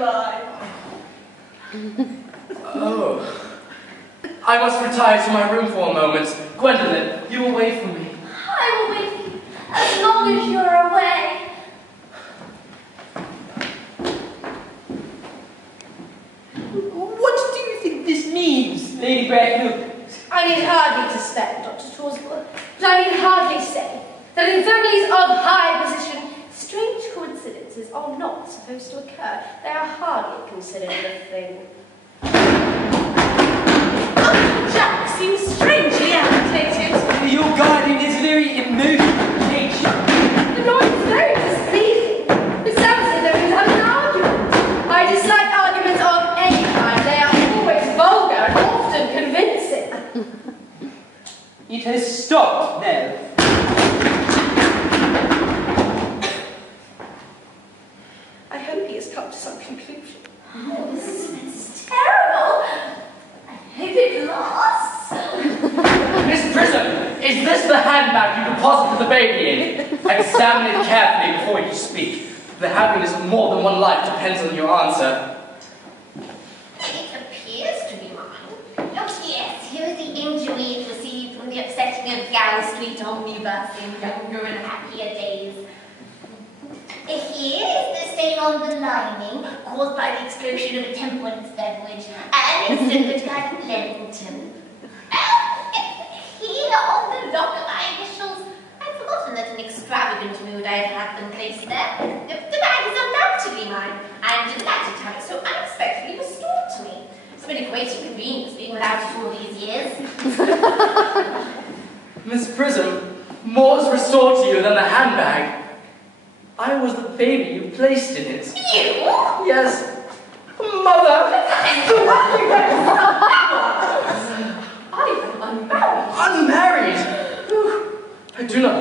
alive. Oh. I must retire to my room for a moment. Gwendolyn, you will wait for me. I will wait for you as long as you're away. What do you think this means, Lady Bracknell? I need hardly suspect, Dr. Torsville, but I need hardly say that in families of high position, strange coincidences are not supposed to occur. They are hardly considered a thing. Oh, Jack seems strangely agitated. Your guardian is very emotional nature. The noise is very displeasing. It sounds as though he's having an argument. I dislike arguments of any kind. They are always vulgar and often convincing. It has stopped now. I hope he has come to some conclusion. Oh, this is terrible. I hope it lasts. Miss Prism, is this the handbag you deposited the baby in? Examine it carefully before you speak. The happiness of more than one life depends on your answer. It appears to be mine. Oh yes, here is the injury it received from the upsetting of Gow Street omnibus in younger and happier days. Here is the stain on the lining caused by the explosion of a temperance beverage, an incident which occurred at Leamington. Here on the lock of my initials, I'd forgotten that in extravagant mood I had had them placed there. The bag is undoubtedly mine. I'm delighted to have it so unexpectedly restored to me. It's been a great inconvenience being without it all these years. Miss Prism, more is restored to you than the handbag. I was the baby you placed in it. You? Yes. Mother! I am unmarried. Unmarried? I do not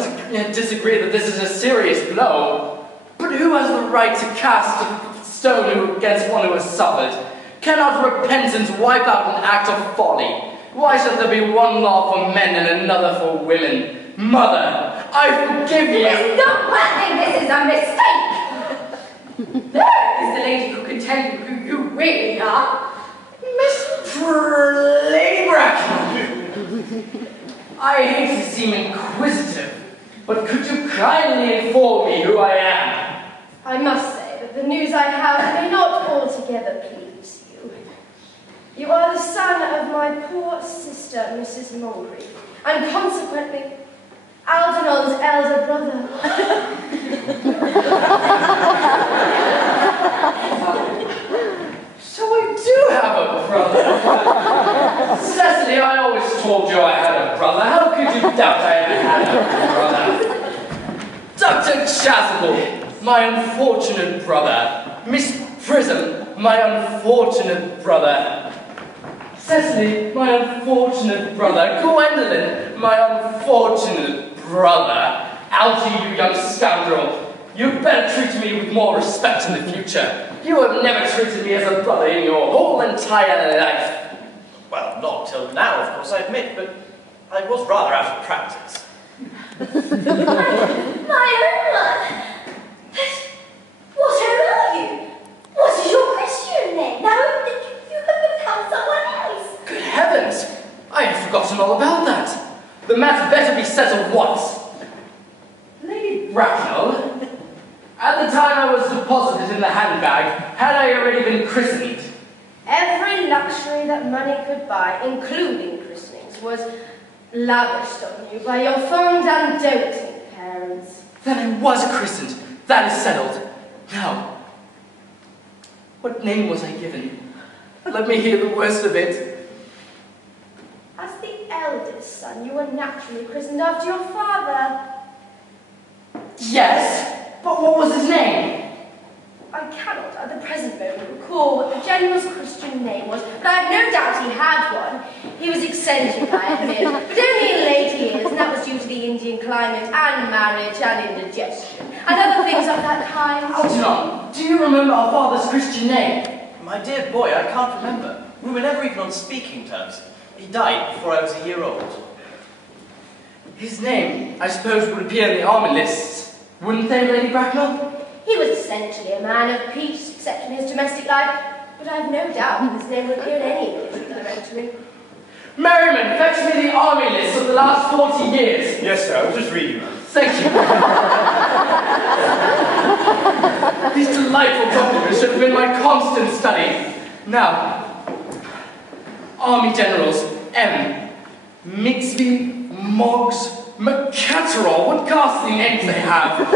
disagree that this is a serious blow, but who has the right to cast a stone against one who has suffered? Cannot repentance wipe out an act of folly? Why should there be one law for men and another for women? Mother, I forgive you! There is no way this is a mistake! There is the lady who can tell you who you really are. Miss Lady Bracknell! I hate to seem inquisitive, but could you kindly inform me who I am? I must say that the news I have may not altogether please you. You are the son of my poor sister, Mrs. Mulberry, and consequently, Algernon's elder brother. So I do have a brother. Cecily, I always told you I had a brother. How could you doubt I ever had a brother? Dr. Chasuble, my unfortunate brother. Miss Prism, my unfortunate brother. Cecily, my unfortunate brother. Gwendolyn, my unfortunate brother. Algy, you young scoundrel. You'd better treat me with more respect in the future. You have never treated me as a brother in your whole entire life. Well, not till now, of course, I admit, but I was rather out of practice. My own one! What are you? What is your Christian name? Now you have become someone else. Good heavens! I had forgotten all about that. The matter better be settled once. Lady Bracknell, at the time I was deposited in the handbag, had I already been christened? Every luxury that money could buy, including christenings, was lavished on you by your fond and doting parents. Then I was christened. That is settled. Now, what name was I given? Let me hear the worst of it. As the eldest son, you were naturally christened after your father. Yes, but what was his name? I cannot at the present moment recall what the general's Christian name was, but I have no doubt he had one. He was eccentric, I admit, but only in later years, and that was due to the Indian climate and marriage and indigestion, and other things of that kind. Algernon, do you remember our father's Christian name? My dear boy, I can't remember. We were never even on speaking terms. He died before I was a year old. His name, I suppose, would appear in the army lists, wouldn't they, Lady Bracknell? He was essentially a man of peace, except in his domestic life, but I've no doubt his name will appear in any military directory. Merriman, fetch me the army list of the last 40 years. Yes, sir. I was just reading them. Thank you. These delightful documents should have been my constant study. Now, Army Generals M. Mixby, Moggs, McCatterall, what ghastly names they have.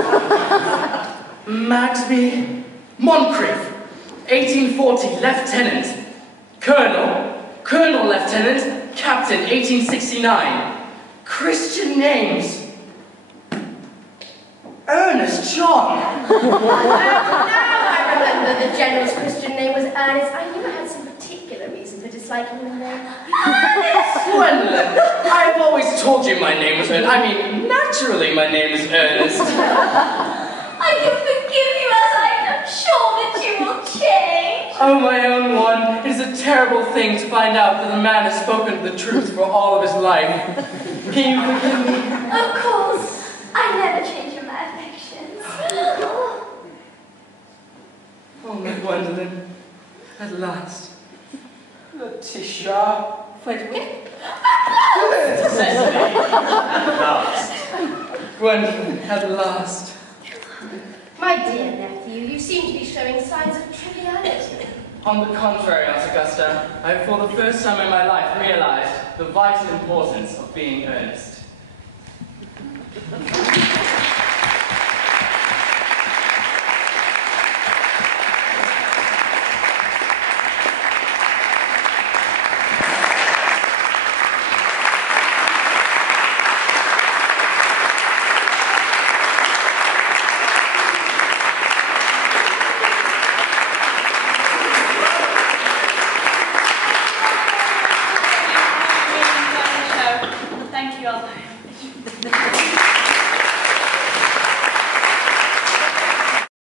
Magsby, Moncrief, 1840, Lieutenant. Colonel Lieutenant, Captain, 1869. Christian names. Earnest John. Now I remember the General's Christian name was Ernest. I knew I had some particular reason for disliking him then. Gwendolyn, I've always told you my name was Ernest. I mean, naturally my name is Ernest. I can forgive you as I'm sure that you will change. Oh, my own one, it is a terrible thing to find out that a man has spoken the truth for all of his life. Can you forgive me? Of course. I never change in my affections. Oh, my Gwendolyn, at last. Letitia. Wait. Cecily. At last. Gwendolyn, at last. My dear nephew, you seem to be showing signs of triviality. On the contrary, Aunt Augusta, I have for the first time in my life realized the vital importance of being earnest.